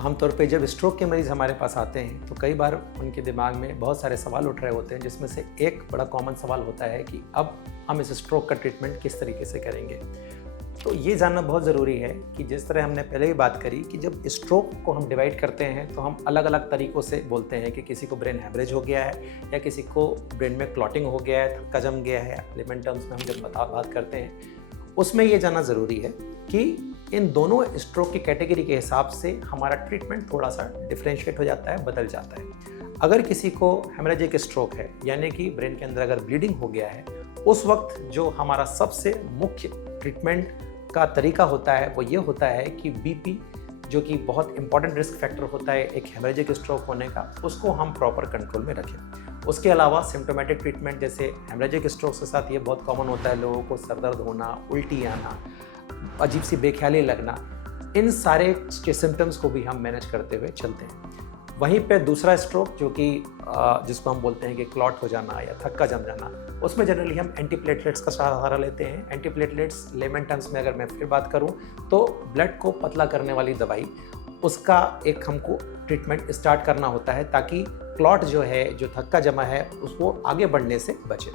आमतौर पे जब स्ट्रोक के मरीज़ हमारे पास आते हैं तो कई बार उनके दिमाग में बहुत सारे सवाल उठ रहे होते हैं, जिसमें से एक बड़ा कॉमन सवाल होता है कि अब हम इस स्ट्रोक का ट्रीटमेंट किस तरीके से करेंगे। तो ये जानना बहुत ज़रूरी है कि जिस तरह हमने पहले भी बात करी कि जब स्ट्रोक को हम डिवाइड करते हैं तो हम अलग अलग तरीक़ों से बोलते हैं कि किसी को ब्रेन हैमरेज हो गया है या किसी को ब्रेन में क्लॉटिंग हो गया है, थक्का जम गया है। लेमन टर्म्स में हम जब बात करते हैं उसमें ये जानना ज़रूरी है कि इन दोनों स्ट्रोक की कैटेगरी के हिसाब से हमारा ट्रीटमेंट थोड़ा सा डिफरेंशिएट हो जाता है, बदल जाता है। अगर किसी को हेमरेजिक स्ट्रोक है यानी कि ब्रेन के अंदर अगर ब्लीडिंग हो गया है, उस वक्त जो हमारा सबसे मुख्य ट्रीटमेंट का तरीका होता है वो ये होता है कि बीपी, जो कि बहुत इंपॉर्टेंट रिस्क फैक्टर होता है एक हेमरेजिक स्ट्रोक होने का, उसको हम प्रॉपर कंट्रोल में रखें। उसके अलावा सिम्टोमेटिक ट्रीटमेंट जैसे हेमरेजिक स्ट्रोक के साथ ये बहुत कॉमन होता है, लोगों को सर दर्द होना, उल्टी आना, अजीब सी बेख्याली लगना, इन सारे के सिम्टम्स को भी हम मैनेज करते हुए चलते हैं। वहीं पे दूसरा स्ट्रोक जो कि जिसको हम बोलते हैं कि क्लॉट हो जाना या थक्का जम जाना, उसमें जनरली हम एंटीप्लेटलेट्स का सहारा लेते हैं। एंटीप्लेटलेट्स लेमन टर्म्स में अगर मैं फिर बात करूं तो ब्लड को पतला करने वाली दवाई, उसका एक हमको ट्रीटमेंट स्टार्ट करना होता है ताकि क्लॉट जो है, जो थक्का जमा है, उसको आगे बढ़ने से बचे।